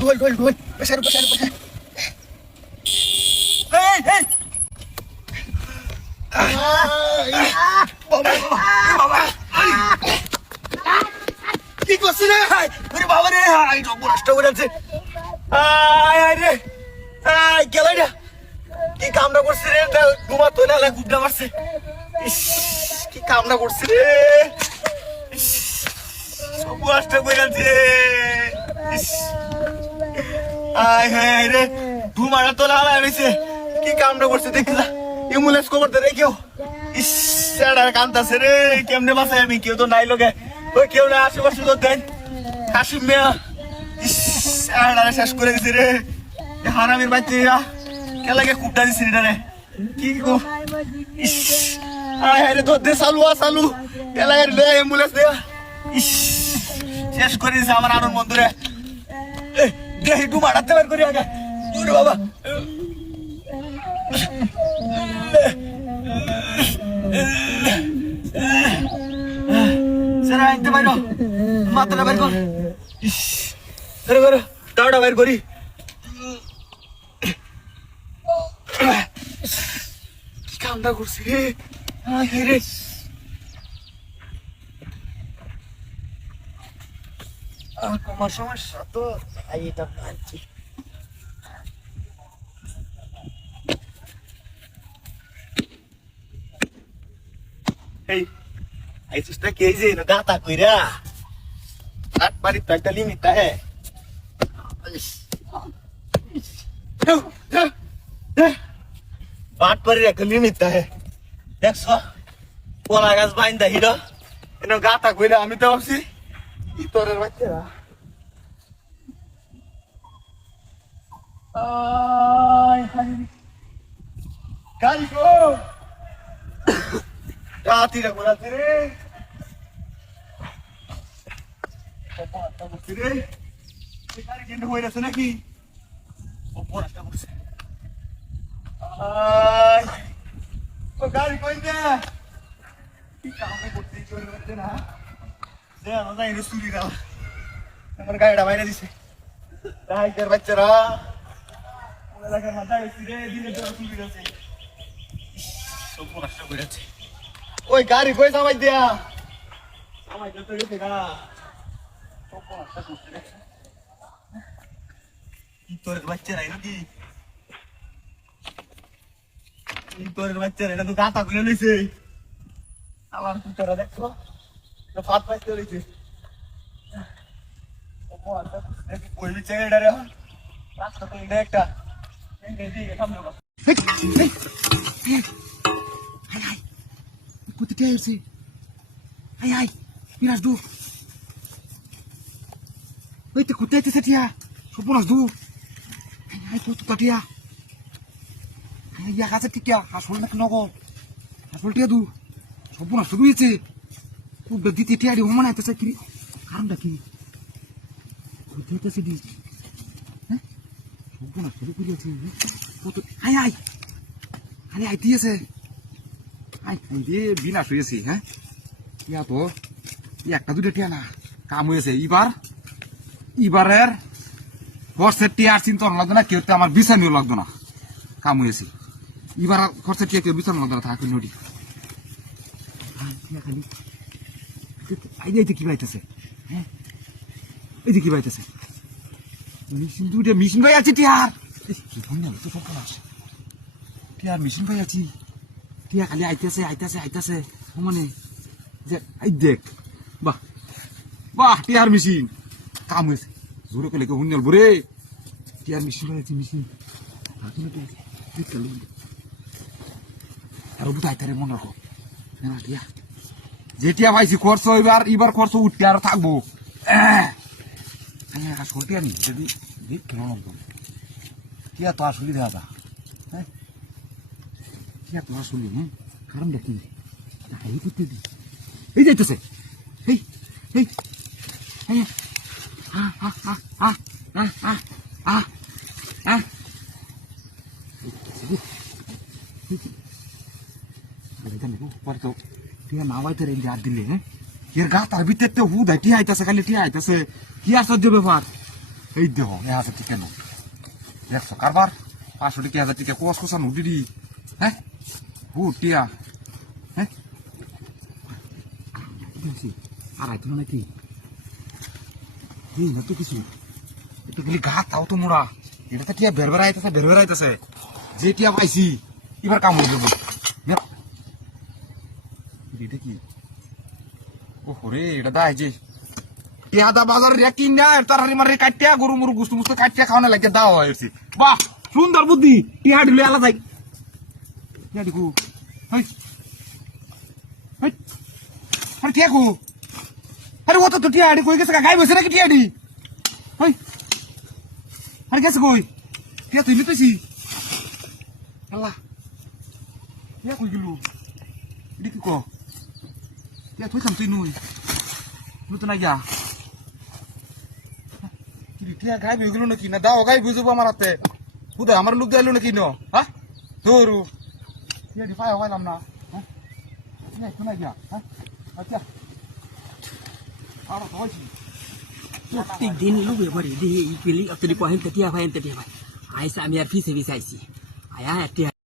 গোল গোল গোল পেছার পেছার পেছার এই এই বাবা বাবা কি করছিস রে ওরে বাবা রে আই তো নষ্ট করে আছে আয় আয় রে আয় গেল রে কি কামটা করছিস রে ঘুমা তো না গুড্ডা মারছে ইস কি কামটা করছিস রে ইস সব নষ্ট করে আছে ইস আয় হায় রে ঘুমাটা তো লালা হইছে কি কামটা করছিস দেখলা অ্যাম্বুলেন্স খবর দে রে কেউ ইস সারা কান্তাছে রে কেমনে বাঁচাই আমি কেউ তো নাই লগে ওই কেউ না আশেপাশে তো দেন কাশিম মিয়া ইস সারা শেষ করে দিছে রে হারামির বাচ্চা কেলাকে কুপটা দিছে রে কি গো ইস আয় হায় রে তো দে চালু কেলাকে লে অ্যাম্বুলেন্স দে ইস শেষ করে দিছে আমার আনন্দ বন্ধুরে দে একটু মারাতে বার করি আগে ওরে বাবা সেরা আনতে পারো মাথাটা বের কর ইস ধরে করো দাওটা বের করি কি কামটা করছি রে রে আমার সমস্যা তো এটা পাচ্ছি এই আইসিসটা কে যে গাতা কইরা আট বাড়ি তো একটা লিমিট আছে আট বাড়ির একটা লিমিট আছে দেখছো পোলা গাছ বাইন্দা হিরো এনে গাতা কইরা আমি তো ভাবছি ইতরের বাচ্চারা গাড়ি গো রাতিরা ঘোরাতে রে রে গাড়ি কেন্দ্র হয়ে গেছে নাকি অপরাধটা বলছে গাড়ি কই দে কি কামে করতে চলবে না আমার গাড়িটা বাইরে দিছে রাইটার বাচ্চারা এলাকার মাথায় দিলে তো সুবিধা আছে সব নষ্ট করে আছে ওই গাড়ি কই সামাই দিয়া আমার যত গেছে না সব নষ্ট করতে গেছে তোর বাচ্চারা নাকি তোর বাচ্চারা এটা তো গাতা খুলে লইছে আমার তোরা দেখছো ফাত পাইতে লইছে কই বিচে এটা রে রাস্তা তো ইন্ডা একটা এদিকে সামনে বস হাই কোথায় গেছে হাই মিরাজ দু ওই তো কোথায় গেছে টিয়া সপনাস দু হাই কত কাটিয়া ইয়া কাছে টিকা আসল নাকি নগর আসল টিয়া দু সপনাস শুরু হয়েছে খুব দিতে টিয়ারি ওমান আইতেছে কি কারণটা কি কোথায় গেছে দি হ্যাঁ সপনাস শুরু করিয়াছে কত হাই খালি আইতে আছে আই দিয়ে বিনাশ হয়েছে হ্যাঁ ইয়া তো একটা দুটো টিয়া না কাম হয়েছে এবারের খরচের টিয়া আর চিন্তা লাগতো না কেউ আমার বিছানিও লাগতো না কাম হয়েছে এবার খরচের টিয়া কেউ বিছানো লাগতো না থাকে নদী খালি এই কি পাইতেছে হ্যাঁ এই যে কি পাইতেছে মেশিন দুটো মেশিন পাই আছি টিয়ার তো সব আসে টিয়ার মেশিন পাই আছি টিয়া খালি আইতেছে মানে যে এই দেখ বাহ টিয়ার মেশিন কাম হয়েছে জোরে করলে কেউ হুন্ডাল বরে টিয়ার মেশিন পাই আছি মেশিন আর বুঝ আইতারে মনে রাখো টিয়া যে টিয়া পাইছি খরচ এবার খরচ উঠতে আর থাকবো আসল টিয়া নি যদি কেন লাগবো টিয়া তো আসলে দাদা হ্যাঁ টিয়া তো আসলে হ্যাঁ কারণটা কি এই করতে দি এই যাইতেছে এই নাওয়াইতে রেঞ্জে হাত দিলে হ্যাঁ এর গা তার ভিতরে তো হুদ টিয়া আইতেছে খালি টিয়া আইতেছে কি আশ্চর্য ব্যাপার এই দেহ 1000 টাকা নো দেখছো কারবার 500 টাকা 1000 টাকা কোস কোসা নো দিদি হ্যাঁ টিয়া হ্যাঁ দেখছি আর আইতো নাকি এই না তো কিছু একটু গলি ঘা তাও তো মোড়া এটা তো টিয়া বেরবের আইতাছে যে টিয়া পাইছি এবার কাম হয়ে যাবো এটা কি ও হরে এটা দাই যে টিয়া দা বাজার রে কিনা তার হারি মারি কাটিয়া গরু মুরু গুস্তু মুস্তু কাটিয়া খাওয়ানো লাগে দাও হয়েছে বাহ সুন্দর বুদ্ধি টিয়া দিলে আলাদা টিয়া দিকু হই হই আরে টিয়া কো আরে ও তো টিয়া আড়ি কই গেছে গাই বসে নাকি টিয়া আড়ি হই আরে গেছে কই টিয়া তুই লিতেছি আল্লাহ টিয়া কই গেল এডি কি কো টিয়া তুই তুই নুই নুই তো না গিয়া টিয়া গাই বই গেল নাকি না দাও গাই বুঝবো আমার হাতে বুদা আমার লোক দিলো নাকি ন হ্যাঁ তোরু টিয়া দি পাই হইলাম না হ্যাঁ না তো না গিয়া হ্যাঁ আচ্ছা আরে হইছি প্রত্যেক দিন লুবে বাড়ি দিয়ে এই পেলি অতরি পয়েন্ট টিয়া ভাই আইসা আমি আর ফিসে আইছি আয়া টিয়া